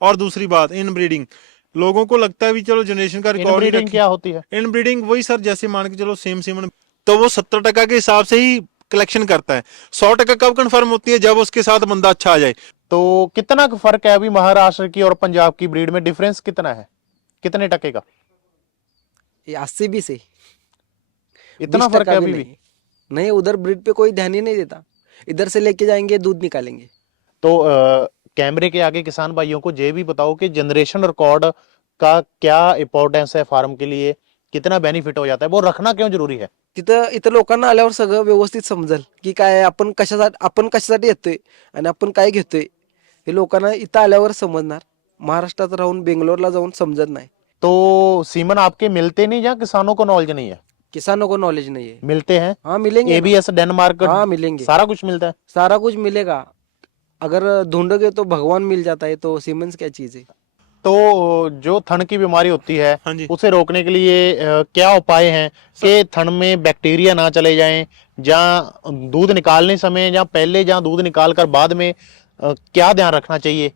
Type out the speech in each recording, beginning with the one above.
और दूसरी बात इन ब्रीडिंग, लोगों को लगता है भी चलो जनरेशन का रिकॉर्ड ही इनब्रीडिंग रखे। क्या होती है? इन ब्रीडिंग वही सर, जैसे मान के चलो सेम सीमन, तो वो 70% के हिसाब से ही कलेक्शन करता है। 100% कब कंफर्म होती है? जब उसके साथ बंदा अच्छा आ जाए। तो कितना फर्क है अभी महाराष्ट्र की और पंजाब की ब्रीड में? डिफरेंस कितना है, कितने टके का? ये 80-20 है। इतना बीस फर्क टका है भी अभी भी? नहीं। नहीं, उधर ब्रीड पे कोई ध्यान ही नहीं देता। इधर से लेके जाएंगे, दूध निकालेंगे। तो कैमरे के आगे किसान भाइयों को ये भी बताओ कि जनरेशन रिकॉर्ड का क्या इंपॉर्टेंस है फार्म के लिए, कितना बेनिफिट हो जाता है, वो रखना क्यों जरूरी है? तिथं इथं लोकांना आल्यावर सगळं व्यवस्थित समजेल की काय आहे, आपण कशासाठी येतोय आणि आपण काय घेतोय, हे लोकांना इथं आल्यावर समजणार. महाराष्ट्रात राहून बेंगलोरला जाऊन समजत नाही. तो सीमन आपके मिलते नहीं या किसानों को नॉलेज नहीं है? किसानों को नॉलेज नहीं है। मिलते हैं। हाँ मिलेंगे ना। एबीएस डेनमार्क हाँ मिलेंगे। सारा कुछ मिलता है। सारा कुछ मिलेगा। अगर ढूंढोगे तो भगवान मिल जाता है, तो सीमेंस क्या चीज़ है। तो जो थन की बीमारी होती है हाँ जी उसे रोकने के लिए क्या उपाय हैं कि थन में बैक्टीरिया ना चले जाएं, जहाँ दूध निकालने समय या पहले, जहाँ दूध निकाल कर बाद में क्या ध्यान रखना चाहिए?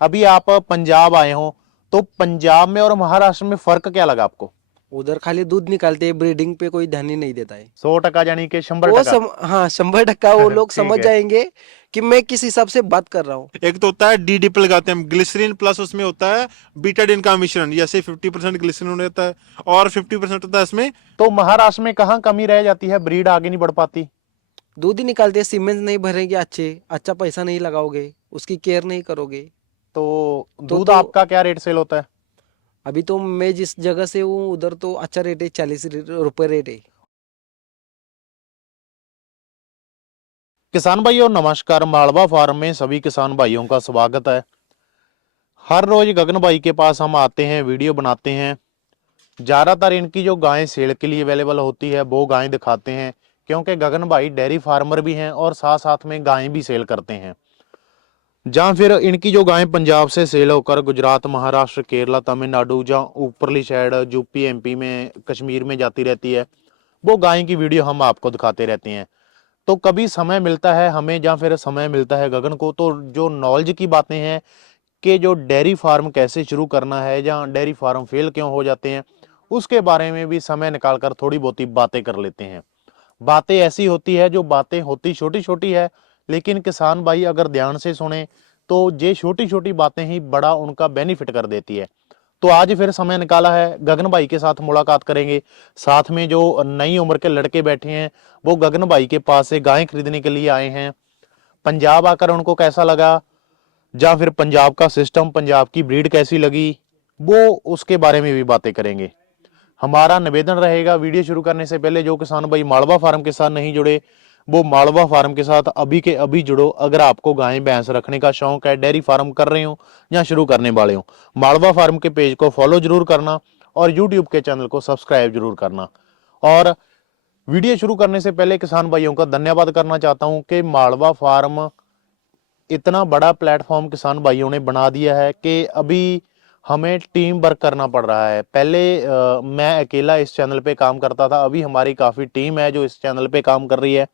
अभी आप पंजाब आए हो, तो पंजाब में और महाराष्ट्र में फर्क क्या लगा आपको? उधर खाली दूध निकालते हैं, ब्रीडिंग पे कोई ध्यान ही नहीं देता है। 100% यानी कि 100 वो टका हाँ 100% वो लोग ठीक समझ है। जाएंगे कि मैं किस हिसाब से बात कर रहा हूँ। एक तो होता है डीडीपी लगाते हैं हम, ग्लिसरीन प्लस उसमें होता है बीटाडिन का मिश्रण, जैसे 50% ग्लिसरीन होता है और 50% होता है इसमें। तो महाराष्ट्र में कहाँ कमी रह जाती है, ब्रीड आगे नहीं बढ़ पाती? दूध ही निकालते हैं, सीमेंस नहीं भरेंगे, अच्छा पैसा नहीं लगाओगे, उसकी केयर नहीं करोगे। तो तो दूध तो आपका क्या रेट सेल होता है? अभी तो मैं जिस जगह से हूँ उधर तो अच्छा रेट है, 40 रुपये रेट है। किसान भाइयों नमस्कार, मालवा फार्म में सभी किसान भाइयों का स्वागत है। हर रोज गगन भाई के पास हम आते हैं, वीडियो बनाते हैं। ज्यादातर इनकी जो गायें सेल के लिए अवेलेबल होती है वो गायें दिखाते हैं, क्योंकि गगन भाई डेयरी फार्मर भी हैं और साथ साथ में गायें भी सेल करते हैं। जहाँ फिर इनकी जो गायें पंजाब से सेल होकर गुजरात, महाराष्ट्र, केरला, तमिलनाडु, जहाँ ऊपरली साइड यूपी, एमपी में, कश्मीर में जाती रहती है, वो गाय की वीडियो हम आपको दिखाते रहते हैं। तो कभी समय मिलता है हमें, या फिर समय मिलता है गगन को, तो जो नॉलेज की बातें हैं कि जो डेयरी फार्म कैसे शुरू करना है, जहाँ डेयरी फार्म फेल क्यों हो जाते हैं, उसके बारे में भी समय निकालकर थोड़ी बहुत बातें कर लेते हैं। बातें ऐसी होती है, जो बातें होती छोटी छोटी है, लेकिन किसान भाई अगर ध्यान से सुने तो ये छोटी छोटी बातें ही बड़ा उनका बेनिफिट कर देती है। तो आज फिर समय निकाला है, गगन भाई के साथ मुलाकात करेंगे। साथ में जो नई उम्र के लड़के बैठे हैं वो गगन भाई के पास से गायें खरीदने के लिए आए हैं। पंजाब आकर उनको कैसा लगा, या फिर पंजाब का सिस्टम, पंजाब की ब्रीड कैसी लगी, वो उसके बारे में भी बातें करेंगे। हमारा निवेदन रहेगा, वीडियो शुरू करने से पहले जो किसान भाई मालवा फार्म के साथ नहीं जुड़े, वो मालवा फार्म के साथ अभी के अभी जुड़ो। अगर आपको गाय भैंस रखने का शौक है, डेयरी फार्म कर रहे हो या शुरू करने वाले हो, मालवा फार्म के पेज को फॉलो जरूर करना और यूट्यूब के चैनल को सब्सक्राइब जरूर करना। और वीडियो शुरू करने से पहले किसान भाइयों का धन्यवाद करना चाहता हूं कि मालवा फार्म इतना बड़ा प्लेटफॉर्म किसान भाइयों ने बना दिया है कि अभी हमें टीम वर्क करना पड़ रहा है। पहले मैं अकेला इस चैनल पे काम करता था, अभी हमारी काफ़ी टीम है जो इस चैनल पे काम कर रही है।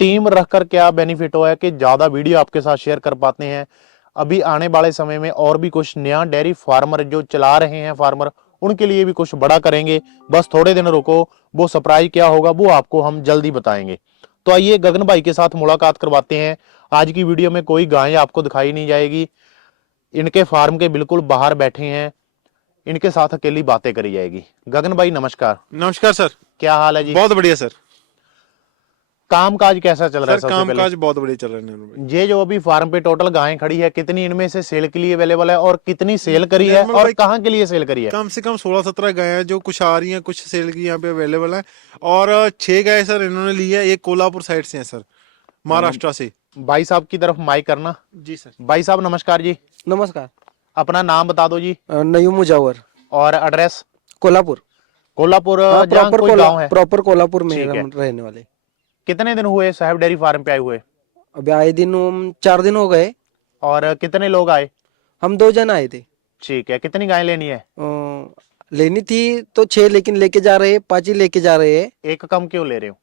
टीम रखकर क्या बेनिफिट हुआ है कि ज़्यादा वीडियो आपके साथ शेयर कर पाते हैं। अभी आने वाले समय में और भी कुछ नया डेयरी फार्मर जो चला रहे हैं फार्मर, उनके लिए भी कुछ बड़ा करेंगे। बस थोड़े दिन रुको, वो सरप्राइज क्या होगा वो आपको हम जल्दी बताएंगे। तो आइए गगन भाई के साथ मुलाकात करवाते हैं। आज की वीडियो में कोई गाय आपको दिखाई नहीं जाएगी, इनके फार्म के बिल्कुल बाहर बैठे हैं, इनके साथ अकेली बातें करी जाएगी। गगन भाई नमस्कार। नमस्कार सर। क्या हाल है जी? बहुत बढ़िया सर। काम काज कैसा चल रहा है? सर सबसे काम पहले काज बहुत बढ़िया चल रहा है निर्मल भाई। ये जो अभी फार्म पे टोटल गायें खड़ी है, कितनी इनमें से सेल के लिए अवेलेबल है और कितनी सेल करी है निर्मल और भाई कहाँ के लिए सेल करी है? कम से कम 16-17 गाय हैं जो कुछ आ रही हैं, कुछ सेल की यहाँ पे अवेलेबल है। और 6 गाय सर इन्होंने ली है, एक कोल्हापुर साइड से है सर, महाराष्ट्र से। भाई साहब की तरफ माइक करना। जी सर। भाई साहब नमस्कार जी, नमस्कार। अपना नाम बता दो जी नयू मुजावर, और एड्रेस। कोल्हापुर। कोल्हापुर हाँ जहाँ कोई गांव है? प्रॉपर कोल्हापुर में ठीक है। रहने वाले। कितने दिन हुए साहब डेयरी फार्म पे आए हुए? अभी आए दिन 4 दिन हो गए। और कितने लोग आए? हम 2 जन आए थे। ठीक है, कितनी गाय लेनी है? लेनी थी तो 6, लेकिन लेके जा रहे हैं 5 ही लेके जा रहे हैं। एक कम क्यों ले रहे हो?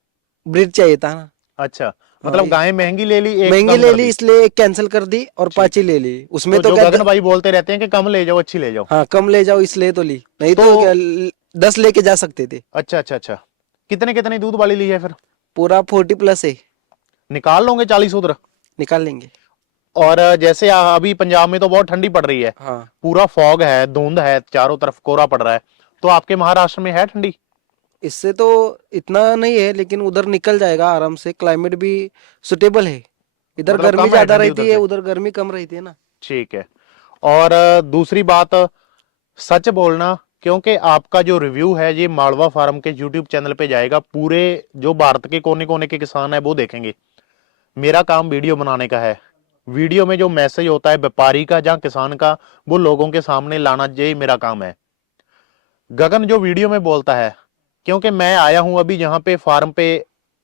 ब्रीड चाहिए था ना। अच्छा, मतलब गाय महंगी ले ली, एक महंगी कम ले कर ली दी। इसलिए एक कैंसिल कर दी और पांच ही ले ली। उसमें तो तो जो क्या गगन भाई बोलते रहते हैं कि कम ले जाओ, अच्छी ले जाओ। हाँ कम ले जाओ इसलिए तो ली, नहीं तो तो क्या 10 लेके जा सकते थे। अच्छा अच्छा अच्छा, कितने कितने दूध वाली ली है फिर? पूरा 40+ है। निकाल लोगे 40 उधर? निकाल लेंगे। और जैसे अभी पंजाब में तो बहुत ठंडी पड़ रही है, हाँ पूरा फॉग है, धुंध है, चारों तरफ कोहरा पड़ रहा है, तो आपके महाराष्ट्र में है ठंडी? इससे तो इतना नहीं है, लेकिन उधर निकल जाएगा आराम से, क्लाइमेट भी सुटेबल है। इधर मतलब गर्मी कम है ज्यादा ठंडी रहती उधर है, से? उधर गर्मी कम रहती है ना। ठीक है। और दूसरी बात, सच बोलना, क्योंकि आपका जो रिव्यू है ये मालवा फार्म के यूट्यूब चैनल पे जाएगा, पूरे जो भारत के कोने कोने के किसान है वो देखेंगे। मेरा काम वीडियो बनाने का है, वीडियो में जो मैसेज होता है व्यापारी का या किसान का, वो लोगों के सामने लाना, यही मेरा काम है। गगन जो वीडियो में बोलता है, क्योंकि मैं आया हूं अभी यहाँ पे फार्म पे,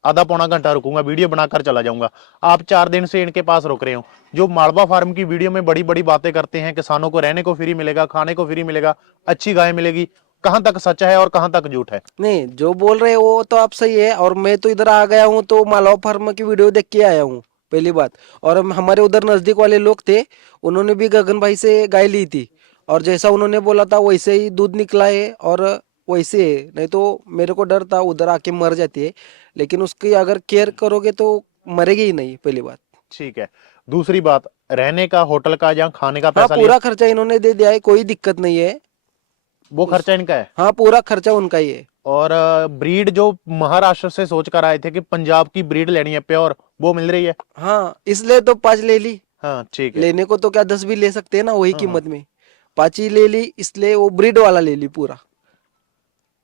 आधा पौना घंटा रुकूंगा, वीडियो बनाकर चला जाऊंगा। आप 4 दिन से इनके पास रुक रहे हो। जो मालवा फार्म की वीडियो में बड़ी बड़ी बातें करते हैं, किसानों को रहने को फ्री मिलेगा, खाने को फ्री मिलेगा, अच्छी गाय मिलेगी, कहां तक सच है और कहां तक झूठ है? नहीं, जो बोल रहे हैं वो तो आप सही है, और मैं तो इधर आ गया हूँ तो मालवा फार्मा की वीडियो देख के आया हूँ, पहली बात। और हमारे उधर नजदीक वाले लोग थे, उन्होंने भी गगन भाई से गाय ली थी, और जैसा उन्होंने बोला था वैसे ही दूध निकला है, और वैसे है। नहीं तो मेरे को डर था उधर आके मर जाती है, लेकिन उसकी अगर केयर करोगे तो मरेगी ही नहीं, पहली बात। ठीक है। दूसरी बात, रहने का, होटल का या खाने का हाँ पैसा लिया? पूरा खर्चा इन्होंने दे दिया है, कोई दिक्कत नहीं है। वो खर्चा इनका है? हाँ पूरा खर्चा उनका ही है। और ब्रीड जो महाराष्ट्र से सोच कर आए थे कि पंजाब की ब्रीड लेनी है प्योर, वो मिल रही है? हाँ इसलिए तो 5 ले ली। हाँ ठीक है। लेने को तो क्या 10 भी ले सकते हैं ना वही हाँ, हाँ। कीमत में। 5 ही ले ली, इसलिए वो ब्रीड वाला ले ली पूरा।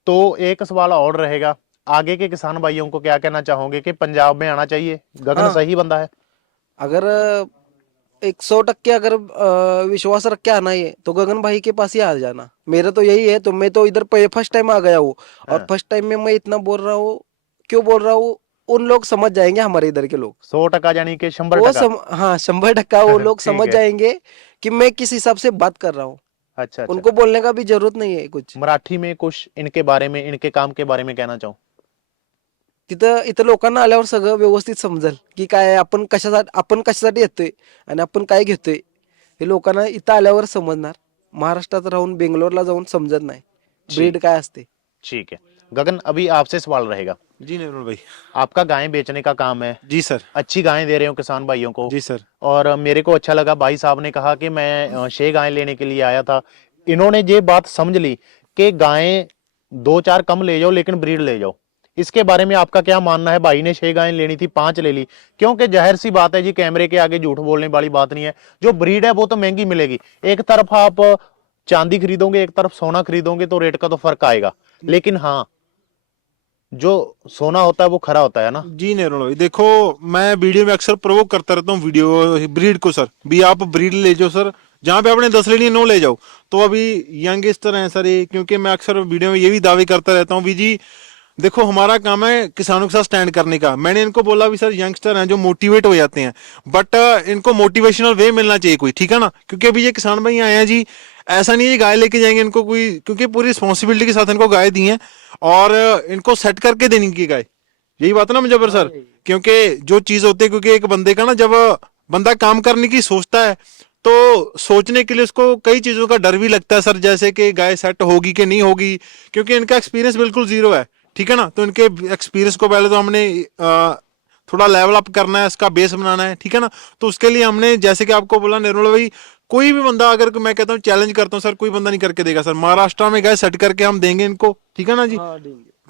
तो एक सवाल और रहेगा, आगे के किसान भाइयों को क्या कहना चाहोगे कि पंजाब में आना चाहिए? गगन हाँ सही बंदा है? अगर 100% अगर विश्वास रख के आना ही है तो गगन भाई के पास ही आ जाना, मेरा तो यही है। तो मैं तो इधर फर्स्ट टाइम आ गया हूँ, और हाँ। फर्स्ट टाइम में मैं इतना बोल रहा हूँ, क्यों बोल रहा हूँ, उन लोग समझ जाएंगे, हमारे इधर के लोग। 100% यानी कि 100 वो टका हाँ 100% वो लोग ठीक समझ है। जाएंगे कि मैं किस हिसाब से बात कर रहा हूँ। अच्छा अच्छा। उनको बोलने का भी जरूरत नहीं है कुछ। मराठी में कुछ इनके बारे में, इनके काम के बारे में कहना चाहूँ? तिथं इथं लोकांना आल्यावर सगळं व्यवस्थित समजेल की काय आहे, आपण कशासाठी येतोय आणि आपण काय घेतोय, हे लोकांना इथं आल्यावर समजणार. महाराष्ट्रात राहून बेंगलोरला जाऊन समजत नाही ब्रीड काय असते. ठीक है। गगन, अभी आपसे सवाल रहेगा। जी निर्मल भाई। आपका गायें बेचने का काम है, जी सर। अच्छी गायें दे रहे हो किसान भाइयों को। जी सर। और मेरे को अच्छा लगा, भाई साहब ने कहा कि मैं 6 गायें लेने के लिए आया था। इन्होंने ये बात समझ ली कि गायें 2-4 कम ले जाओ लेकिन ब्रीड ले जाओ। इसके बारे में आपका क्या मानना है? भाई ने 6 गायें लेनी थी, 5 ले ली, क्योंकि जाहिर सी बात है जी, कैमरे के आगे झूठ बोलने वाली बात नहीं है। जो ब्रीड है वो तो महंगी मिलेगी। एक तरफ आप चांदी खरीदोगे, एक तरफ सोना खरीदोगे, तो रेट का तो फर्क आएगा। लेकिन हाँ, जो सोना होता है वो खरा होता है ना। जी निर्मल भाई, देखो मैं वीडियो में अक्सर प्रोवोक करता रहता हूँ वीडियो ब्रीड को सर, भी आप ब्रीड ले जाओ सर, जहाँ पे आपने 10 लेनी है 9 ले जाओ। तो अभी यंगस्टर हैं सर ये, क्योंकि मैं अक्सर वीडियो में ये भी दावे करता रहता हूँ भी जी, देखो हमारा काम है किसानों के साथ स्टैंड करने का। मैंने इनको बोला भी सर, यंगस्टर हैं जो मोटिवेट हो जाते हैं, बट इनको मोटिवेशनल वे मिलना चाहिए कोई, ठीक है ना। क्योंकि अभी ये किसान भाई आए हैं जी, ऐसा नहीं है गाय लेके जाएंगे इनको कोई, क्योंकि पूरी रिस्पॉन्सिबिलिटी के साथ इनको गाय दी है, और इनको सेट करके देनी की गाय। यही बात है ना मुजब्बर सर, क्योंकि जो चीज होती है, क्योंकि एक बंदे का ना, जब बंदा काम करने की सोचता है तो सोचने के लिए उसको कई चीजों का डर भी लगता है सर, जैसे कि गाय सेट होगी कि नहीं होगी, क्योंकि इनका एक्सपीरियंस बिल्कुल जीरो है, ठीक है ना। तो इनके एक्सपीरियंस को पहले तो हमने थोड़ा लेवल अप करना है, इसका बेस बनाना है, ठीक है ना। तो उसके लिए हमने, जैसे कि आपको बोला निर्मल भाई, कोई भी बंदा अगर मैं कहता हूँ, चैलेंज करता हूँ सर, कोई बंदा नहीं करके देगा सर। महाराष्ट्र में गाय सेट करके हम देंगे इनको, ठीक है ना जी।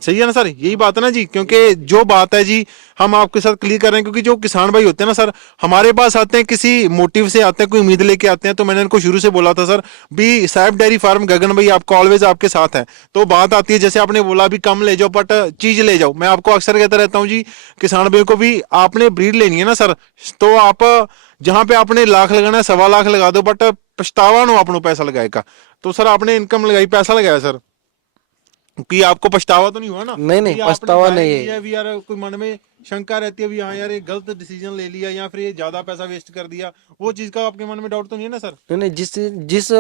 सही है ना सर, यही बात है ना जी। क्योंकि जो बात है जी, हम आपके साथ क्लियर कर रहे हैं, क्योंकि जो किसान भाई होते हैं ना सर, हमारे पास आते हैं किसी मोटिव से आते हैं, कोई उम्मीद लेके आते हैं। तो मैंने इनको शुरू से बोला था सर भी, साहिब डेयरी फार्म गगन भाई आपको ऑलवेज आपके साथ है। तो बात आती है, जैसे आपने बोला भी कम ले जाओ बट चीज ले जाओ, मैं आपको अक्सर कहता रहता हूँ जी, किसान भाई को भी आपने ब्रीड लेनी है ना सर, तो आप जहां पे आपने लाख लगाना है 1.25 लाख लगा दो, बट पछतावा नो आपनो पैसा लगाएगा। तो सर आपने इनकम लगाई, पैसा लगाया सर, कि आपको पछतावा तो नहीं हुआ ना? नहीं नहीं कि आपने पछतावा गाय नहीं ली है। भी यार, कोई मन में शंका रहती है भी हाँ यार ये गलत डिसीजन ले लिया, या फिर ये ज्यादा पैसा वेस्ट कर दिया, वो चीज का आपके मन में डाउट तो नहीं है ना सर? नहीं नहीं, जिस जिस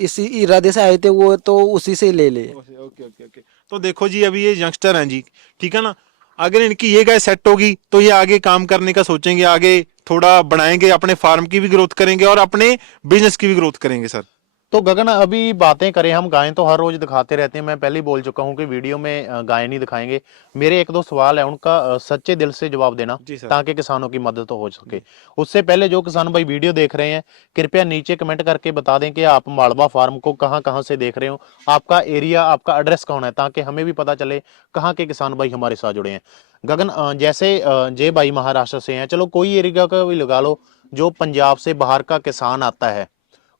इसी इरादे से आए थे वो तो उसी से ले ले। Okay okay okay. तो देखो जी, अभी ये यंगस्टर हैं जी, ठीक है ना। अगर इनकी ये गाय सेट होगी तो ये आगे काम करने का सोचेंगे, आगे थोड़ा बढ़ाएंगे, अपने फार्म की भी ग्रोथ करेंगे और अपने बिजनेस की भी ग्रोथ करेंगे सर। तो गगन अभी बातें करें हम, गायें तो हर रोज दिखाते रहते हैं, मैं पहले ही बोल चुका हूं कि वीडियो में गायें नहीं दिखाएंगे। मेरे एक दो सवाल है, उनका सच्चे दिल से जवाब देना जी सर। ताकि किसानों की मदद तो हो सके। उससे पहले जो किसान भाई वीडियो देख रहे हैं, कृपया नीचे कमेंट करके बता दें कि आप मालवा फार्म को कहां कहां से देख रहे हो, आपका एरिया, आपका एड्रेस कौन है, ताकि हमें भी पता चले कहाँ के किसान भाई हमारे साथ जुड़े हैं। गगन जैसे जय भाई महाराष्ट्र से हैं, चलो कोई एरिया का भी लगा लो, जो पंजाब से बाहर का किसान आता है,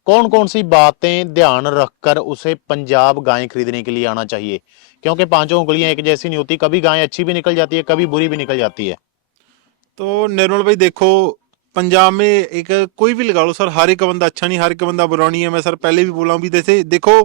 कौन कौन सी बातें ध्यान रखकर उसे पंजाब गाय खरीदने के लिए आना चाहिए? क्योंकि पांचों उंगलियां एक जैसी नहीं होती, कभी गाय अच्छी भी निकल जाती है, कभी बुरी भी निकल जाती है। तो निर्मल भाई देखो, पंजाब में एक कोई भी लगा लो सर, हर एक बंदा अच्छा नहीं, हर एक बंदा बुरा नहीं है। मैं सर पहले भी बोला हूं भी, जैसे देखो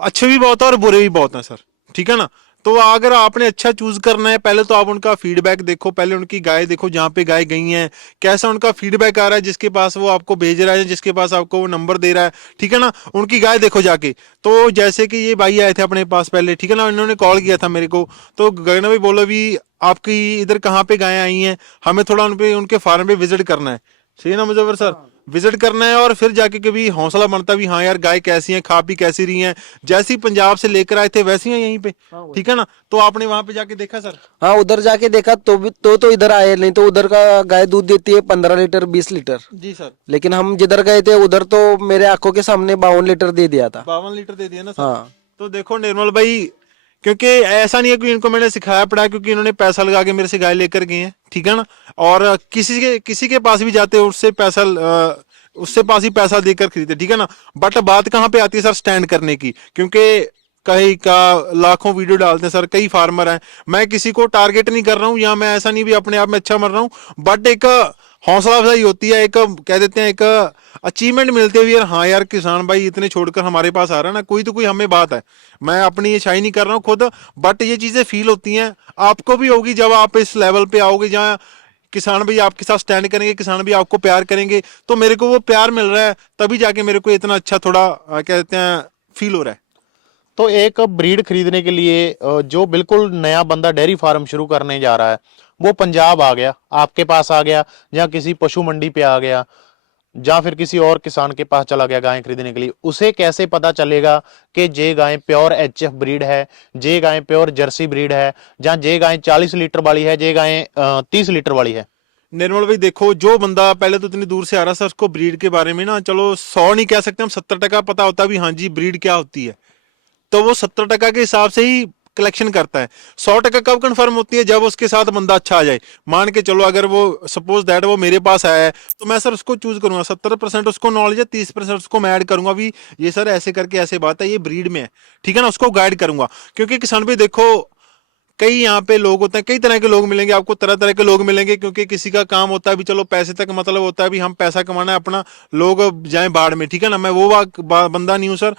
अच्छे भी बहुत है और बुरे भी बहुत हैं सर, ठीक है ना। तो अगर आपने अच्छा चूज करना है, पहले तो आप उनका फीडबैक देखो, पहले उनकी गाय देखो, जहाँ पे गाय गई हैं कैसा उनका फीडबैक आ रहा है, जिसके पास वो आपको भेज रहा है, जिसके पास आपको वो नंबर दे रहा है, ठीक है ना, उनकी गाय देखो जाके। तो जैसे कि ये भाई आए थे अपने पास पहले, ठीक है ना, इन्होंने कॉल किया था मेरे को, तो गगन भाई बोलो भी आपकी इधर कहाँ पे गायें आई हैं, हमें थोड़ा उन पे उनके फार्म पे विजिट करना है, सही है ना मुजफ्फर सर। विजिट करना है और फिर जाके कभी हौसला बनता भी, हाँ यार गाय कैसी हैं, खा पी कैसी रही हैं, जैसी पंजाब से लेकर आए थे वैसी हैं यहीं पे, ठीक है ना। तो आपने वहां पे जाके देखा सर? हाँ, उधर जाके देखा तो भी तो इधर आए, नहीं तो उधर का गाय दूध देती है 15 लीटर 20 लीटर। जी सर। लेकिन हम जिधर गए थे उधर तो मेरे आंखों के सामने 52 लीटर दे दिया था। 52 लीटर दे दिया ना सर। हाँ। तो देखो निर्मल भाई, क्योंकि ऐसा नहीं है कि इनको मैंने सिखाया पड़ा, क्योंकि इन्होंने पैसा लगा के मेरे से गाय लेकर गए हैं, ठीक है ना। और किसी के पास भी जाते हैं उससे पास ही पैसा देकर खरीदते, ठीक है ना। बट बात कहाँ पे आती है सर, स्टैंड करने की, क्योंकि कई का लाखों वीडियो डालते हैं सर, कई फार्मर हैं, मैं किसी को टारगेट नहीं कर रहा हूं, या मैं ऐसा नहीं भी अपने आप में अच्छा मर रहा हूं, बट एक हौसला अफजाई होती है, एक कह देते हैं एक अचीवमेंट मिलती है यार, हाँ यार किसान भाई इतने छोड़कर हमारे पास आ रहा है ना, कोई तो कोई हमें बात है। मैं अपनी ये शाई नहीं कर रहा हूँ खुद, बट ये चीजें फील होती हैं, आपको भी होगी जब आप इस लेवल पे आओगे जहाँ किसान भाई आपके साथ स्टैंड करेंगे, किसान भाई आपको प्यार करेंगे। तो मेरे को वो प्यार मिल रहा है, तभी जाके मेरे को इतना अच्छा थोड़ा कहते हैं फील हो रहा है। तो एक ब्रीड खरीदने के लिए जो बिल्कुल नया बंदा डेयरी फार्म शुरू करने जा रहा है, वो पंजाब आ गया, आपके पास आ गया, या किसी पशु मंडी पे आ गया, या फिर किसी और किसान के पास चला गया गाय खरीदने के लिए, उसे कैसे पता चलेगा कि जे गाय प्योर एचएफ ब्रीड है, जे गाय प्योर जर्सी ब्रीड है, या जे गाय 40 लीटर वाली है, जे गाय 30 लीटर वाली है? निर्मल भाई देखो, जो बंदा पहले तो इतनी दूर से आ रहा है, उसको ब्रीड के बारे में ना, चलो 100 नहीं कह सकते हम, 70% पता होता है भी हाँ जी ब्रीड क्या होती है। तो वो 70% के हिसाब से ही कलेक्शन करता है। 100% कब कंफर्म होती है, जब उसके साथ बंदा अच्छा आ जाए। मान के चलो अगर वो सपोज दैट वो मेरे पास आया है, तो मैं सर उसको चूज करूंगा, 70% उसको नॉलेज है, 30% उसको मैं ऐड करूंगा भी, ये सर ऐसे करके ऐसे बात है, ये ब्रीड में है, ठीक है ना, उसको गाइड करूंगा। क्योंकि किसान भी देखो, कई यहाँ पे लोग होते हैं, कई तरह के लोग मिलेंगे आपको, तरह तरह के लोग मिलेंगे, क्योंकि किसी का काम होता है भी चलो पैसे तक मतलब होता है भी हम पैसा कमाना है अपना, लोग जाए बाढ़ में, ठीक है ना। मैं वो बंदा नहीं हूँ सर।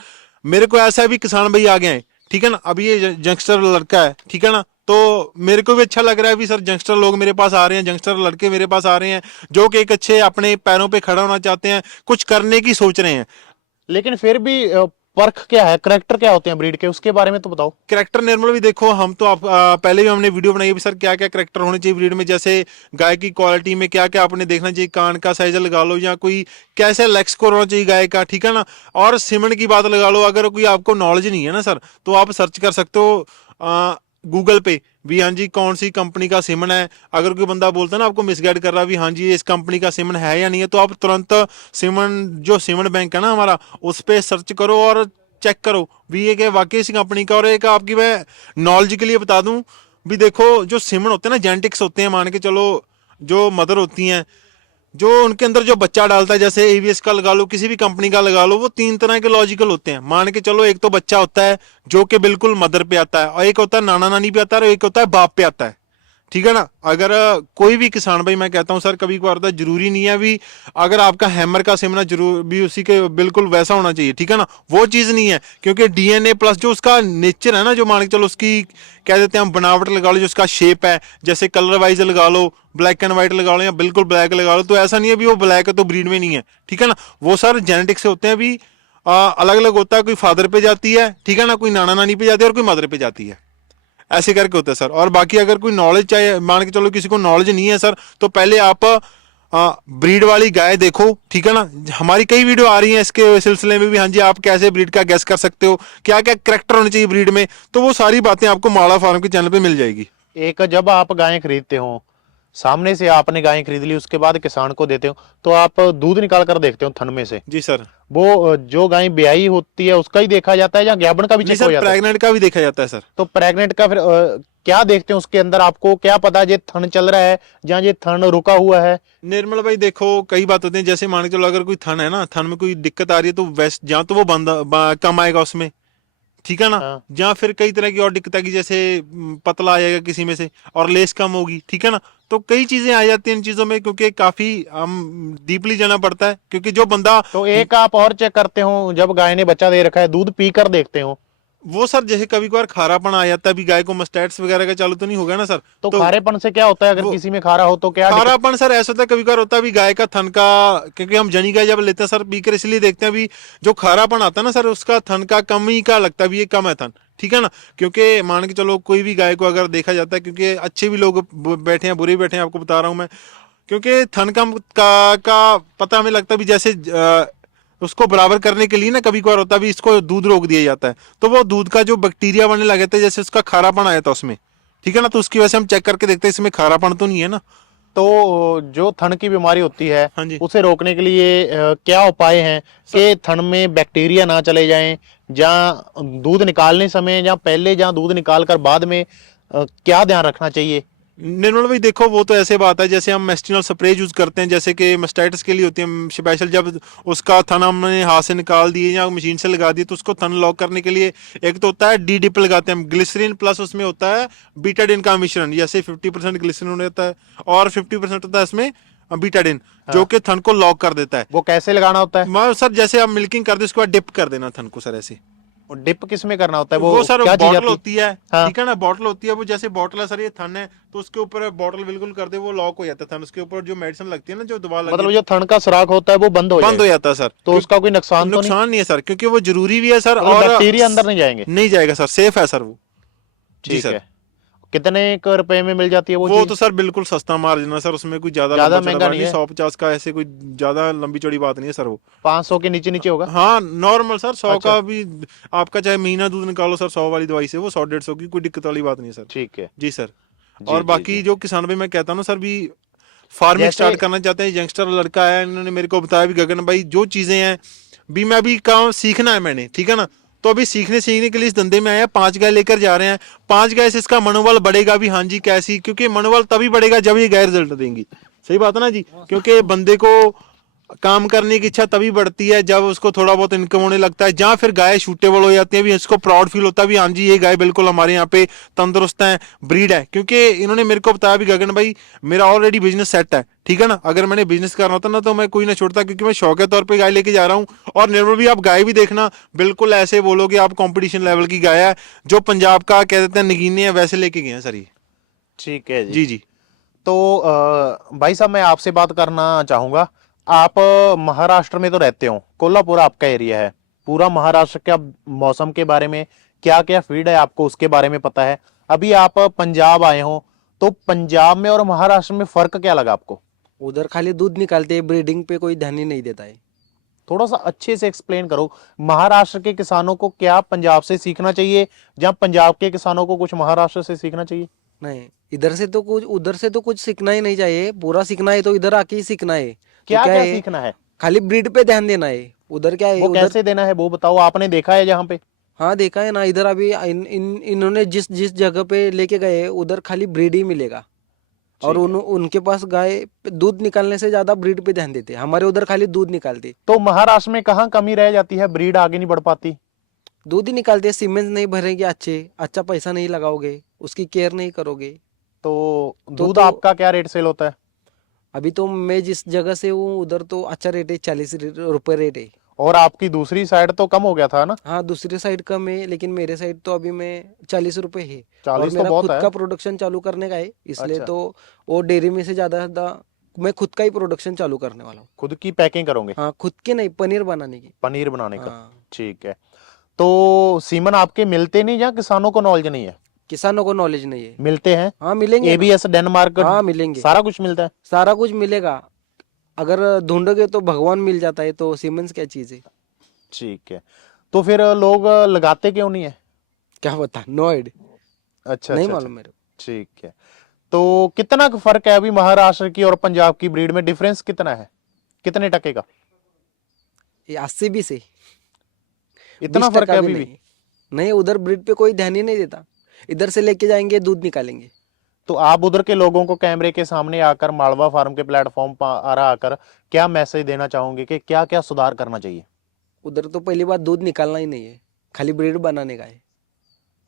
मेरे को ऐसा है भी किसान भाई आ गए हैं, ठीक है ना, अभी ये यंगस्टर लड़का है, ठीक है ना, तो मेरे को भी अच्छा लग रहा है भी सर यंगस्टर लोग मेरे पास आ रहे हैं, यंगस्टर लड़के मेरे पास आ रहे हैं, जो कि एक अच्छे अपने पैरों पे खड़ा होना चाहते हैं, कुछ करने की सोच रहे हैं। लेकिन फिर भी परख क्या है, करेक्टर क्या होते हैं ब्रीड के, उसके बारे में तो बताओ। करेक्टर निर्मल भी देखो, हम तो आप पहले भी हमने वीडियो बनाई है भी सर क्या क्या करेक्टर होने चाहिए ब्रीड में, जैसे गाय की क्वालिटी में क्या क्या आपने देखना चाहिए, कान का साइज लगा लो, या कोई कैसे लेग स्कोर होना चाहिए गाय का, ठीक है ना। और सीमन की बात लगा लो, अगर कोई आपको नॉलेज नहीं है ना सर, तो आप सर्च कर सकते हो गूगल पे भी, हाँ जी कौन सी कंपनी का सीमन है। अगर कोई बंदा बोलता है ना आपको मिसगाइड कर रहा है भी हाँ जी इस कंपनी का सीमन है या नहीं है, तो आप तुरंत सीमन बैंक है ना हमारा, उस पर सर्च करो और चेक करो भी ये कि वाकई इसी कंपनी का। और एक आपकी मैं नॉलेज के लिए बता दूं भी, देखो जो सीमन होते हैं ना, जेनेटिक्स होते हैं, मान के चलो जो मदर होती हैं, जो उनके अंदर जो बच्चा डालता है, जैसे एवीएस का लगा लो, किसी भी कंपनी का लगा लो, वो 3 तरह के लॉजिकल होते हैं। मान के चलो एक तो बच्चा होता है जो कि बिल्कुल मदर पे आता है, और एक होता है नाना नानी पे आता है, और एक होता है बाप पे आता है, ठीक है ना। अगर कोई भी किसान भाई, मैं कहता हूं सर कभी कभार होता है, जरूरी नहीं है भी अगर आपका हैमर का सिमना जरूर भी उसी के बिल्कुल वैसा होना चाहिए, ठीक है ना, वो चीज नहीं है। क्योंकि डीएनए प्लस जो उसका नेचर है ना, जो मान के चलो उसकी कह देते हैं हम बनावट लगा लो, जो उसका शेप है, जैसे कलर वाइज लगा लो, ब्लैक एंड व्हाइट लगा लो या बिल्कुल ब्लैक लगा लो, तो ऐसा नहीं है भी वो ब्लैक है तो ब्रीड में नहीं है, ठीक है ना। वो सर जेनेटिक्स से होते हैं भी, अलग अलग होता है, कोई फादर पे जाती है, ठीक है ना, कोई नाना नानी पे जाती है, और कोई मदर पे जाती है। ऐसे करके होता है सर। और बाकी अगर कोई नॉलेज चाहिए, मान के चलो किसी को नॉलेज नहीं है सर, तो पहले आप ब्रीड वाली गाय देखो, ठीक है ना। हमारी कई वीडियो आ रही हैं इसके सिलसिले में भी, हाँ जी आप कैसे ब्रीड का गैस कर सकते हो, क्या क्या करेक्टर होने चाहिए ब्रीड में, तो वो सारी बातें आपको माड़ा फार्म के चैनल पे मिल जाएगी। एक जब आप गायें खरीदते हो, सामने से आपने गायें खरीद ली, उसके बाद किसान को देते हो, तो आप दूध निकाल कर देखते हो थन में से। जी सर। वो जो गाय ब्याई होती है उसका ही देखा जाता है या गाभण का भी नहीं चेक हो सर, जाता है? प्रेग्नेंट का भी देखा जाता है सर। तो प्रेग्नेंट का फिर क्या देखते हैं उसके अंदर? आपको क्या पता ये थन चल रहा है या ये थन रुका हुआ है? निर्मल भाई देखो, कई बात होती है, जैसे मान के चलो अगर कोई थन है ना, थन में कोई दिक्कत आ रही है, तो वैसे जहाँ तो वो कम आएगा उसमें, ठीक है ना। हाँ। जहाँ फिर कई तरह की और दिक्कत आएगी, जैसे पतला आ जाएगा किसी में से, और लेस कम होगी, ठीक है ना। तो कई चीजें आ जाती हैं इन चीजों में, क्योंकि काफी हम डीपली जाना पड़ता है, क्योंकि जो बंदा तो एक आप और चेक करते हो, जब गाय ने बच्चा दे रखा है दूध पी कर देखते हो, वो सर जैसे कभी कभार खारापन आ जाता है, अभी गाय को मस्टैट्स वगैरह का चालू तो नहीं होगा ना सर। तो खारेपन से क्या होता है? अगर वो किसी में खारा हो तो क्या दिक्कत? खारापन सर ऐसा होता है, कभी कभार होता है भी गाय का थन का, क्योंकि हम जनी गाय जब लेते हैं सर पीकर, इसलिए देखते हैं भी जो खारापन आता है ना सर, उसका थन का कम ही का लगता है भी ये कम है थन, ठीक है ना। क्योंकि मान के चलो कोई भी गाय को अगर देखा जाता है, क्योंकि अच्छे भी लोग बैठे हैं, बुरे भी बैठे हैं, आपको बता रहा हूं मैं, क्योंकि थन का पता हमें लगता है भी जैसे उसको बराबर करने के लिए ना कभी कभार होता है भी इसको दूध रोक दिया जाता है, तो वो दूध का जो बैक्टीरिया बनने लगे थे, जैसे उसका खारापन आया था उसमें, ठीक है ना, तो उसकी वजह से हम चेक करके देखते हैं इसमें खारापन तो नहीं है ना। तो जो थन की बीमारी होती है हाँ जी। उसे रोकने के लिए क्या उपाय हैं कि थन में बैक्टीरिया ना चले जाएं, जहाँ दूध निकालने समय या पहले, जहाँ दूध निकाल कर बाद में क्या ध्यान रखना चाहिए? निर्मल भाई देखो, वो तो ऐसे बात है, जैसे हम मेस्टिनॉल स्प्रे यूज करते हैं, जैसे कि मस्टाइटिस के लिए होती है स्पेशल, जब उसका थन हमने हाथ से निकाल दिए या मशीन से लगा दिए, तो उसको थन लॉक करने के लिए एक तो होता है डी डिप लगाते हैं हम, ग्लिसरीन प्लस उसमें होता है बीटाडिन का मिश्रण, जैसे 50% ग्लिसरीन होता है और 50% होता है इसमें बीटाडिन, जो कि थन को लॉक कर देता है। वो कैसे लगाना होता है? मैं सर जैसे आप मिल्किंग कर दे, उसके बाद डिप कर देना थन को सर ऐसे। और डिप किस में करना होता है? वो सर क्या चीज बॉटल आती होती है, हाँ। ठीक है ना, बॉटल होती है, वो जैसे बॉटल है सर, ये थन है, तो उसके ऊपर बॉटल बिल्कुल कर दे, वो लॉक हो जाता है थन, उसके ऊपर जो मेडिसिन लगती है ना, जो दवा लगती मतलब है, जो थन का सुराख होता है वो बंद हो बंद हो जाएगा? जाता है सर। तो उसका कोई नुकसान तो नहीं? नुकसान नहीं है सर, क्योंकि वो जरूरी भी है सर, मतलब और बैक्टीरिया अंदर नहीं जाएंगे? नहीं जाएगा सर, सेफ है सर वो। जी ठीक सर। है। कितने क रुपए में मिल जाती है वो वो चीज? तो सर बिल्कुल सस्ता मार्जिन है सर, उसमें कोई ज्यादा ज्यादा लंबा चौड़ा महंगा बात नहीं नहीं, है? 150 का ऐसे कोई ज्यादा लंबी चौड़ी बात नहीं है सर वो। 500 के नीचे नीचे होगा? हाँ नॉर्मल सर, 100 अच्छा। का भी आपका चाहे महीना दूध निकालो सर 100 वाली दवाई से, वो 100-150 की कोई दिक्कत वाली बात नहीं है सर। ठीक है। जी सर। जी और जी बाकी जी। जो किसान भाई मैं कहता हूँ ना सर, भी फार्मिंग जैसे स्टार्ट करना चाहते हैं, यंगस्टर लड़का है, इन्होंने मेरे को बताया भी गगन भाई जो चीजें हैं भी, मैं अभी काम सीखना है मैंने, ठीक है ना, तो अभी सीखने के लिए इस धंधे में आया, 5 गाय लेकर जा रहे हैं, 5 गाय से इसका मनोबल बढ़ेगा भी, हाँ जी कैसी, क्योंकि मनोबल तभी बढ़ेगा जब ये गाय रिजल्ट देंगी। सही बात है ना जी, क्योंकि बंदे को काम करने की इच्छा तभी बढ़ती है जब उसको थोड़ा बहुत इनकम होने लगता है, जहां फिर गाय शूटेबल हो जाती है, भी इसको प्राउड फील होता है भी हाँ जी ये गाय बिल्कुल हमारे यहाँ पे तंदुरुस्त है, ब्रीड है। क्योंकि इन्होंने मेरे को बताया भी गगन भाई मेरा ऑलरेडी बिजनेस सेट है, ठीक है ना, अगर मैंने बिजनेस करना होता ना तो मैं कोई ना छोड़ता, क्योंकि मैं शौक के तौर पे गाय लेके जा रहा हूँ। और निर्मल भी आप गाय भी देखना, बिल्कुल ऐसे बोलोगे आप कंपटीशन लेवल की गाय है, जो पंजाब का कह देते हैं नगीने है, वैसे लेके गए हैं सर ये। ठीक है जी। जी जी। तो भाई साहब मैं आपसे बात करना चाहूंगा। आप महाराष्ट्र में तो रहते हो, कोल्हापुर आपका एरिया है, पूरा महाराष्ट्र का मौसम के बारे में क्या क्या फीड है आपको उसके बारे में पता है। अभी आप पंजाब आए हो, तो पंजाब में और महाराष्ट्र में फर्क क्या लगा आपको? उधर खाली दूध निकालते हैं, ब्रीडिंग पे कोई ध्यान ही नहीं देता है। थोड़ा सा अच्छे से एक्सप्लेन करो। महाराष्ट्र के किसानों को क्या पंजाब से सीखना चाहिए, या पंजाब के किसानों को कुछ महाराष्ट्र से सीखना चाहिए? नहीं, इधर से तो कुछ, उधर से तो कुछ सीखना ही नहीं चाहिए, पूरा सीखना है तो इधर आके ही सीखना है। तो क्या क्या क्या है, सीखना है? खाली ब्रीड पे ध्यान देना है। उधर क्या है, वो उधर कैसे देना है वो बताओ, आपने देखा है जहाँ पे? हाँ देखा है ना, इधर अभी इन्होंने जिस जिस जगह पे लेके गए उधर खाली ब्रीड ही मिलेगा। और ठीक है। उनके पास गाय दूध निकालने से ज्यादा ब्रीड पे ध्यान देते हैं, हमारे उधर खाली दूध निकालते, तो महाराष्ट्र में कहाँ कमी रह जाती है, ब्रीड आगे नहीं बढ़ पाती? दूध ही निकालते, सीमेंट नहीं भरेंगे, अच्छा पैसा नहीं लगाओगे, उसकी केयर नहीं करोगे। तो तो दूध तो आपका क्या रेट सेल होता है? अभी तो मैं जिस जगह से हूँ उधर तो अच्छा रेट है, 40 रुपये रेट है। और आपकी दूसरी साइड तो कम हो गया था ना? हाँ दूसरी साइड कम है, लेकिन मेरे साइड तो अभी मैं 40 रुपये है। और 40 तो मेरा बहुत खुद है। का प्रोडक्शन चालू करने का है, इसलिए अच्छा। तो वो डेयरी में से ज्यादा मैं खुद का ही प्रोडक्शन चालू करने वाला हूँ। खुद की पैकिंग करोगे? हाँ खुद के नहीं, पनीर बनाने की। पनीर बनाने का? हाँ ठीक है। तो सीमन आपके मिलते नहीं या किसानों को नॉलेज नहीं है? किसानों को नॉलेज नहीं है। मिलते हैं? हाँ मिलेंगे ना। एबीएस डेनमार्क हाँ मिलेंगे, सारा कुछ मिलता है? सारा कुछ मिलेगा। अगर ढूंढोगे तो भगवान मिल जाता है, तो सीमेंस क्या चीज है? ठीक है। तो फिर लोग लगाते क्यों नहीं है? क्या बता, नो आइडिया, अच्छा नहीं अच्छा अच्छा, मालूम मेरे ठीक है। तो कितना का फर्क है अभी महाराष्ट्र की और पंजाब की ब्रीड में? डिफरेंस कितना है, कितने टके का? को। ये 80-20 है, इतना 20 फर्क टका है भी अभी भी? नहीं। नहीं, उधर ब्रीड पे कोई ध्यान ही नहीं देता। इधर से लेके जाएंगे, दूध निकालेंगे। तो आप उधर के लोगों को कैमरे के सामने आकर, मालवा फार्म के प्लेटफॉर्म पर आकर क्या मैसेज देना चाहोगे कि क्या क्या सुधार करना चाहिए? उधर तो पहली बात दूध निकालना ही नहीं है, खाली ब्रीड बनाने का है।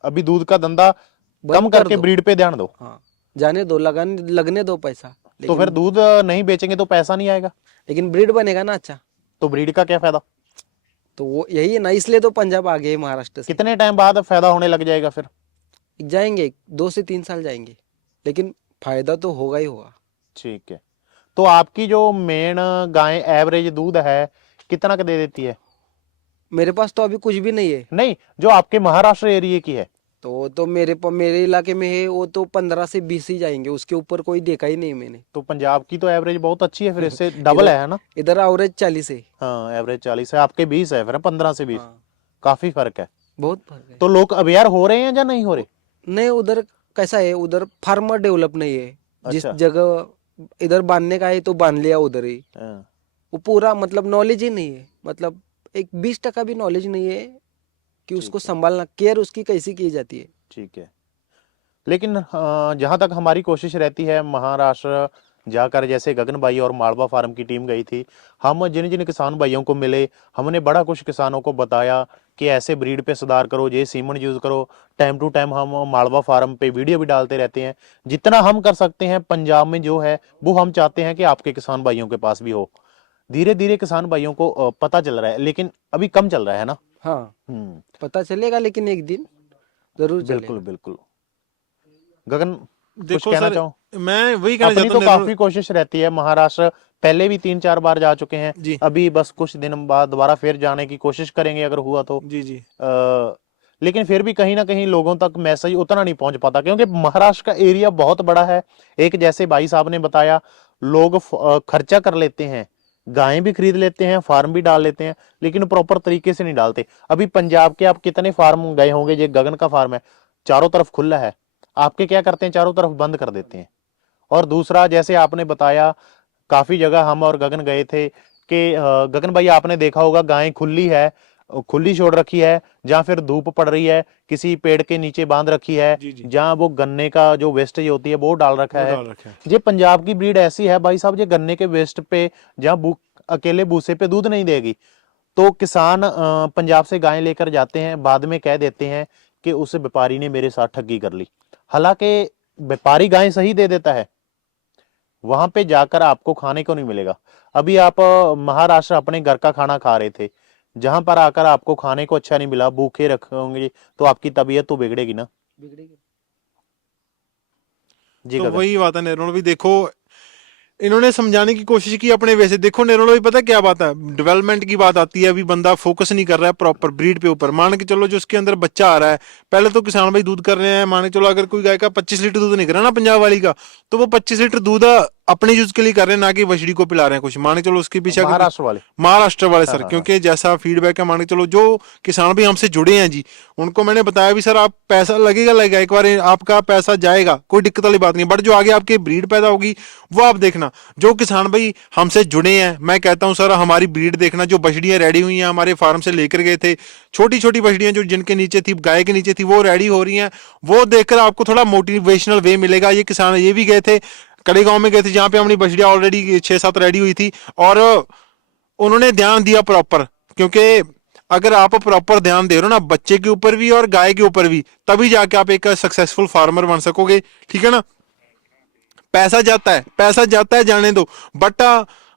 अभी दूध का धंधा कम बंद कर करके दो। ब्रीड पे ध्यान दो। हाँ, जाने दो, लगने दो पैसा, तो फिर लेकिन दूध नहीं बेचेंगे तो पैसा नहीं आएगा, लेकिन ब्रीड बनेगा ना अच्छा। तो ब्रीड का क्या फायदा? तो वो यही है ना, इसलिए तो पंजाब आगे है महाराष्ट्र से। कितने टाइम बाद फायदा होने लग जाएगा फिर? जाएंगे 2 से 3 साल जाएंगे, लेकिन फायदा तो होगा ही होगा। ठीक है। तो आपकी जो मेन गाय एवरेज दूध है कितना का दे देती है? मेरे पास तो अभी कुछ भी नहीं है। नहीं, जो आपके महाराष्ट्र एरिया की है। तो मेरे इलाके में है, वो तो 15 से 20 ही जाएंगे, उसके ऊपर कोई देखा ही नहीं मैंने। तो पंजाब की तो एवरेज बहुत अच्छी है, फिर इससे डबल इधर है ना? इधर एवरेज 40 है। हाँ, एवरेज 40 है, आपके 20 है, फिर 15 से 20 हाँ, काफी फर्क है। बहुत फर्क है। तो लोग अवेयर हो रहे हैं या नहीं हो रहे? नहीं, उधर कैसा है, उधर फार्मर डेवलप नहीं है। जिस अच्छा। जगह इधर बांधने का है तो बांध लिया उधर ही। हाँ, वो पूरा मतलब नॉलेज ही नहीं है, मतलब एक 20 टका भी नॉलेज नहीं है कि उसको संभालना, केयर उसकी कैसी की जाती है। ठीक है। लेकिन जहां तक हमारी कोशिश रहती है, महाराष्ट्र जाकर जैसे गगन भाई और मालवा फार्म की टीम गई थी, हम जिन जिन किसान भाइयों को मिले, हमने बड़ा कुछ किसानों को बताया कि ऐसे ब्रीड पे सुधार करो, ये सीमन यूज करो। टाइम टू टाइम हम मालवा फार्म पे वीडियो भी डालते रहते हैं। जितना हम कर सकते हैं पंजाब में जो है वो हम चाहते हैं कि आपके किसान भाइयों के पास भी हो। धीरे धीरे किसान भाइयों को पता चल रहा है, लेकिन अभी कम चल रहा है ना? हाँ, हम्म। पता चलेगा, लेकिन एक दिन जरूर बिल्कुल चलेगा। बिल्कुल। गगन, कुछ देखो कहना सर, चाहो? मैं वही कहना अपनी चाहता तो हूँ काफी कोशिश रहती है, महाराष्ट्र पहले भी 3-4 बार जा चुके हैं। जी अभी बस कुछ दिन बाद दोबारा फिर जाने की कोशिश करेंगे अगर हुआ तो। जी जी। लेकिन फिर भी कहीं ना कहीं लोगों तक मैसेज उतना नहीं पहुंच पाता, क्योंकि महाराष्ट्र का एरिया बहुत बड़ा है। एक जैसे भाई साहब ने बताया, लोग खर्चा कर लेते हैं, गायें भी खरीद लेते हैं, फार्म भी डाल लेते हैं, लेकिन प्रॉपर तरीके से नहीं डालते। अभी पंजाब के आप कितने फार्म गए होंगे, ये गगन का फार्म है, चारों तरफ खुला है, आपके क्या करते हैं, चारों तरफ बंद कर देते हैं। और दूसरा, जैसे आपने बताया, काफी जगह हम और गगन गए थे कि गगन भाई आपने देखा होगा गायें खुली है, खुली छोड़ रखी है, जहां फिर धूप पड़ रही है, किसी पेड़ के नीचे बांध रखी है, जी जी, जहां वो गन्ने का जो वेस्टेज होती है वो डाल रखा वो है। डाल रखे हैं। ये पंजाब की ब्रीड ऐसी है भाई साहब, ये गन्ने के वेस्ट पे, जहां अकेले भूसे पे दूध नहीं देगी। तो किसान पंजाब से गायें लेकर जाते हैं, बाद में कह देते हैं कि उस व्यापारी ने मेरे साथ ठगी कर ली। हालांकि व्यापारी गायें सही दे देता है, वहां पे जाकर आपको खाने को नहीं मिलेगा। अभी आप महाराष्ट्र अपने घर का खाना खा रहे थे, जहां पर आकर आपको खाने को अच्छा नहीं मिला, भूखे रखोगे तो आपकी तबीयत तो बिगड़ेगी ना? बिगड़ेगी। जी तो गगन। वही बात है निर्मल भी, देखो इन्होंने समझाने की कोशिश की अपने वैसे। देखो निर्मल भाई, पता क्या बात है, डेवलपमेंट की बात आती है, अभी बंदा फोकस नहीं कर रहा है प्रॉपर ब्रीड पे ऊपर। मान के चलो जो उसके अंदर बच्चा आ रहा है, पहले तो किसान भाई दूध कर रहे हैं, मान के चलो अगर कोई गाय का 25 लीटर दूध निकल रहा है ना पंजाब वाली का, तो वो 25 लीटर दूध अपने यूज के लिए कर रहे हैं, ना कि बछड़ी को पिला रहे हैं कुछ। मान के चलो उसके पीछे महाराष्ट्र वाले। महाराष्ट्र वाले हाँ सर, हाँ हाँ। क्योंकि जैसा फीडबैक है, मान के चलो जो किसान भी हमसे जुड़े हैं जी, उनको मैंने बताया भी सर आप पैसा लगेगा एक बार आपका पैसा जाएगा, कोई दिक्कत वाली बात नहीं, बट जो आगे आपकी ब्रीड पैदा होगी वो आप देखना। जो किसान भाई हमसे जुड़े हैं, मैं कहता हूं सर हमारी ब्रीड देखना, जो बछड़ियां रेडी हुई हैं हमारे फार्म से लेकर गए थे, छोटी छोटी बछड़ियां जो जिनके नीचे थी, गाय के नीचे थी, वो रेडी हो रही हैं, वो देखकर आपको थोड़ा मोटिवेशनल वे मिलेगा। ये किसान ये भी गए थे, कड़े गांव में गए थे, जहां पे हमारी बछड़ियां ऑलरेडी 6-7 रेडी हुई थी, और उन्होंने ध्यान दिया प्रॉपर। क्योंकि अगर आप प्रॉपर ध्यान दे रहे हो ना बच्चे के ऊपर भी और गाय के ऊपर भी, तभी जाके आप एक सक्सेसफुल फार्मर बन सकोगे, ठीक है ना। पैसा जाता है जाने दो, बट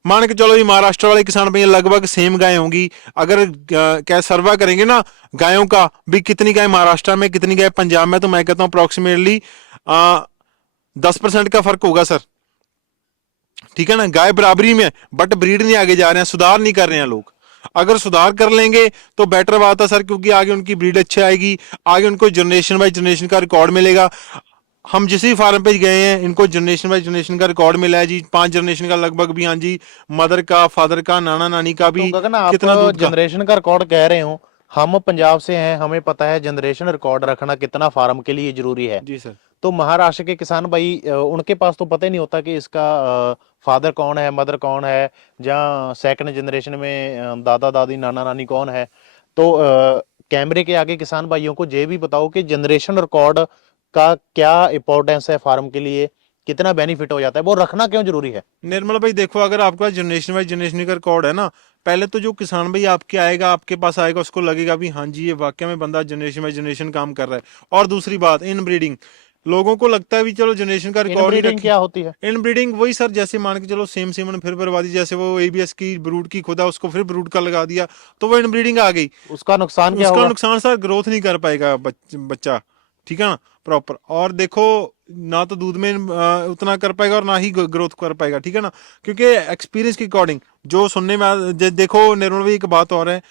मान के चलो ये महाराष्ट्र वाले किसान भैया लगभग सेम गाय होंगी। अगर क्या सर्वा करेंगे ना गायों का भी, कितनी गाय महाराष्ट्र में कितनी गाय पंजाब में, तो मैं कहता हूं अप्रोक्सीमेटली 10% का फर्क होगा सर, ठीक है ना। गाय बराबरी में, बट ब्रीड नहीं आगे जा रहे हैं, सुधार नहीं कर रहे हैं लोग। अगर सुधार कर लेंगे तो बेटर बात है सर, क्योंकि आगे उनकी ब्रीड अच्छी आएगी, आगे उनको जनरेशन बाय जनरेशन का रिकॉर्ड मिलेगा। हम जिस भी फार्म पे गए हैं इनको जनरेशन बाय जनरेशन का रिकॉर्ड मिला है जी, 5 जनरेशन का लगभग भी, हाँ जी, मदर का, फादर का, नाना नानी का तो भी, गगन, आप कितना दूध का। जनरेशन का रिकॉर्ड कह रहे हो, हम पंजाब से हैं, हमें पता है जनरेशन रिकॉर्ड रखना कितना फार्म के लिए जरूरी है। जी सर। तो महाराष्ट्र के किसान भाई, उनके पास तो पता ही नहीं होता कि इसका फादर कौन है, मदर कौन है, जहाँ सेकंड जनरेशन में दादा दादी नाना नानी कौन है। तो कैमरे के आगे किसान भाइयों को ये भी बताओ कि जनरेशन रिकॉर्ड का क्या इंपॉर्टेंस है फार्म के लिए, कितना बेनिफिट हो जाता है, वो रखना क्यों जरूरी है। निर्मल भाई देखो, अगर आपके पास जनरेशन बाय जनरेशन का रिकॉर्ड है ना, पहले तो जो किसान भाई आपके आएगा, आपके पास आएगा, उसको लगेगा भी हाँ जी ये वाकई में बंदा जनरेशन बाय जनरेशन काम कर रहा है। और दूसरी बात, इन ब्रीडिंग, लोगों को लगता है भी चलो जनरेशन का रिकॉर्ड ही इनब्रीडिंग रखें। क्या होती है। इन ब्रीडिंग वही सर, जैसे मान के चलो सेम सीमन फिर बर्बादी, जैसे वो एबीएस की ब्रूड की खुदा, उसको फिर ब्रूड का लगा दिया, तो वो इन ब्रीडिंग आ गई। उसका नुकसान क्या उसका होगा। नुकसान सर, ग्रोथ नहीं कर पाएगा बच्चा, ठीक है ना, प्रॉपर। और देखो, ना तो दूध में उतना कर पाएगा और ना ही ग्रोथ कर पाएगा, ठीक है ना। क्योंकि एक्सपीरियंस के अकॉर्डिंग जो सुनने में देखो निर्मल भाई, एक बात और है,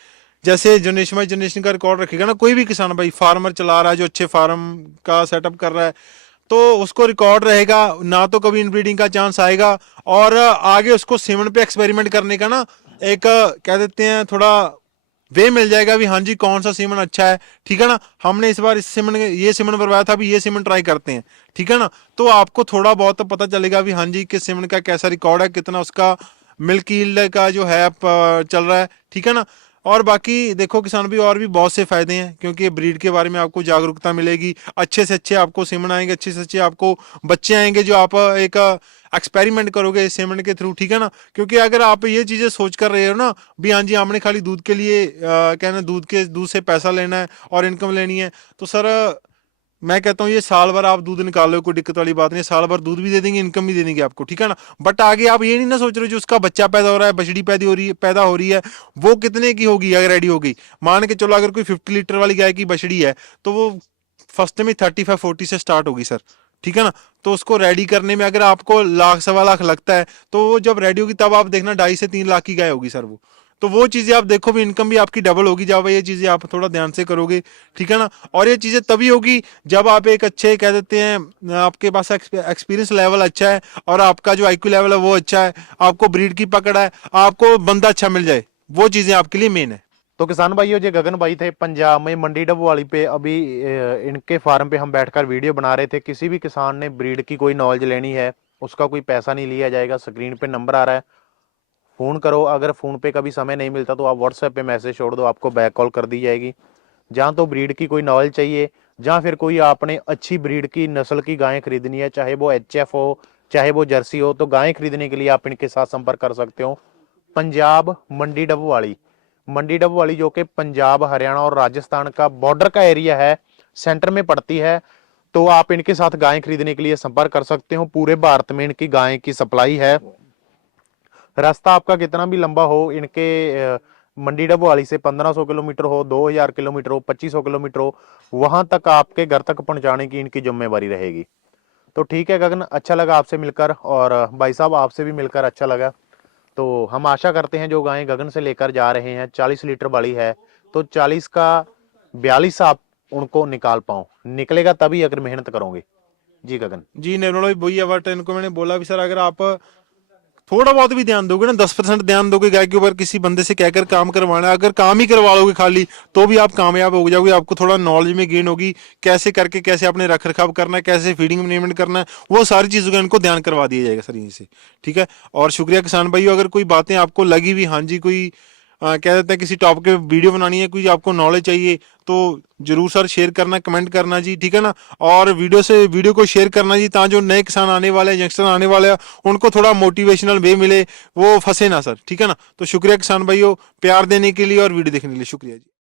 जैसे जनरेशन बाई जनरेशन का रिकॉर्ड रखेगा ना कोई भी किसान भाई, फार्मर चला रहा है जो अच्छे फार्म का सेटअप कर रहा है, तो उसको रिकॉर्ड रहेगा, ना तो कभी इनब्रीडिंग का चांस आएगा। और आगे उसको सीमन पे एक्सपेरिमेंट करने का ना एक क्या देते हैं, थोड़ा वे मिल जाएगा भी हाँ जी कौन सा सीमन अच्छा है, ठीक है ना। हमने इस बार इस सीमन ये सीमन बनवाया था, भी ये सीमन ट्राई करते हैं, ठीक है ना। तो आपको थोड़ा बहुत तो पता चलेगा भी हाँ जी किस सीमन का कैसा रिकॉर्ड है, कितना उसका मिल्क यील्ड का जो है चल रहा है, ठीक है ना। और बाकी देखो किसान भी, और भी बहुत से फायदे हैं, क्योंकि ब्रीड के बारे में आपको जागरूकता मिलेगी, अच्छे से अच्छे आपको सीमन आएंगे, अच्छे से अच्छे आपको बच्चे आएंगे, जो आप एक एक्सपेरिमेंट करोगे इस सीमन के थ्रू, ठीक है ना। क्योंकि अगर आप ये चीजें सोच कर रहे हो ना भी हाँ जी हमने खाली दूध के लिए कहना दूध से पैसा लेना है और इनकम लेनी है, तो सर मैं कहता हूँ ये साल भर आप दूध निकालो, कोई दिक्कत वाली बात नहीं, साल भर दूध भी दे देंगे, इनकम भी दे देंगे आपको, ठीक है ना। बट आगे आप ये नहीं ना सोच रहे हो जो उसका बच्चा पैदा हो रहा है, बछड़ी पैदा हो रही है, वो कितने की होगी अगर रेडी हो गई। मान के चलो अगर कोई 50 लीटर वाली गाय की बछड़ी है, तो वो फर्स्ट में 35-40 से स्टार्ट होगी सर, ठीक है ना। तो उसको रेडी करने में अगर आपको लाख सवा लाख लगता है, तो वो जब रेडी होगी तब आप देखना 2.5 से 3 लाख की गाय होगी सर वो। तो वो चीजें आप देखो भी, इनकम भी आपकी डबल होगी जब ये चीजें आप थोड़ा ध्यान से करोगे, ठीक है ना। और ये चीजें तभी होगी जब आप एक अच्छे कह देते हैं आपके पास एक्सपीरियंस लेवल अच्छा है, और आपका जो आईक्यू लेवल है वो अच्छा है, आपको ब्रीड की पकड़ है, आपको बंदा अच्छा मिल जाए, वो चीजें आपके लिए मेन है। तो किसान भाइयों, जो गगन भाई थे पंजाब में मंडी डबवाली पे, अभी इनके फार्म पे हम बैठकर वीडियो बना रहे थे। किसी भी किसान ने ब्रीड की कोई नॉलेज लेनी है, उसका कोई पैसा नहीं लिया जाएगा। स्क्रीन पे नंबर आ रहा है, फोन करो। अगर फोन पे कभी समय नहीं मिलता तो आप व्हाट्सएप पे मैसेज छोड़ दो, आपको बैक कॉल कर दी जाएगी। जहाँ तो ब्रीड की कोई नॉलेज चाहिए, जहाँ फिर कोई आपने अच्छी ब्रीड की नस्ल की गायें खरीदनी है, चाहे वो HF हो चाहे वो जर्सी हो, तो गायें खरीदने के लिए आप इनके साथ संपर्क कर सकते हो। पंजाब मंडी डबवाली जो कि पंजाब हरियाणा और राजस्थान का बॉर्डर का एरिया है, सेंटर में पड़ती है। तो आप इनके साथ गायें खरीदने के लिए संपर्क कर सकते हो। पूरे भारत में इनकी गायें की सप्लाई है। रास्ता आपका कितना भी लंबा हो, इनके मंडी डबवाली से 1500 किलोमीटर हो, 2000 किलोमीटर हो, 2500 किलोमीटर हो, वहां तक आपके घर तक पहुंचाने की इनकी जिम्मेवारी रहेगी। तो ठीक है गगन, अच्छा लगा आपसे मिलकर, और भाई साहब आपसे भी मिलकर अच्छा लगा। तो हम आशा करते हैं जो गायें गगन से लेकर जा रहे हैं 40 लीटर वाली है, तो 40 का 42 आप उनको निकाल पाओ। निकलेगा तभी अगर मेहनत करोगे। जी गगन। जी निर्मल भाई, वही अवार्ड इनको मैंने बोला भी सर, अगर आप थोड़ा बहुत भी ध्यान दोगे ना, 10% ध्यान दोगे गाय के ऊपर, किसी बंदे से कहकर काम करवाना है, अगर काम ही करवा लोगे खाली, तो भी आप कामयाब हो जाओगे। आपको थोड़ा नॉलेज में गेन होगी, कैसे करके कैसे अपने रख रखाव करना है, कैसे फीडिंग मैनेजमेंट करना है, वो सारी चीजों का इनको ध्यान करवा दिया जाएगा सर यहीं से, ठीक है। और शुक्रिया किसान भाई, अगर कोई बातें आपको लगी भी हाँ जी कोई कह देते हैं किसी टॉपिक पे वीडियो बनानी है, कोई आपको नॉलेज चाहिए, तो जरूर सर शेयर करना, कमेंट करना जी, ठीक है ना। और वीडियो को शेयर करना जी, ताकि जो नए किसान आने वाले हैं, यंगस्टर आने वाले हैं, उनको थोड़ा मोटिवेशनल वे मिले, वो फंसे ना सर, ठीक है ना। तो शुक्रिया किसान भाइयों, प्यार देने के लिए और वीडियो देखने के लिए शुक्रिया जी।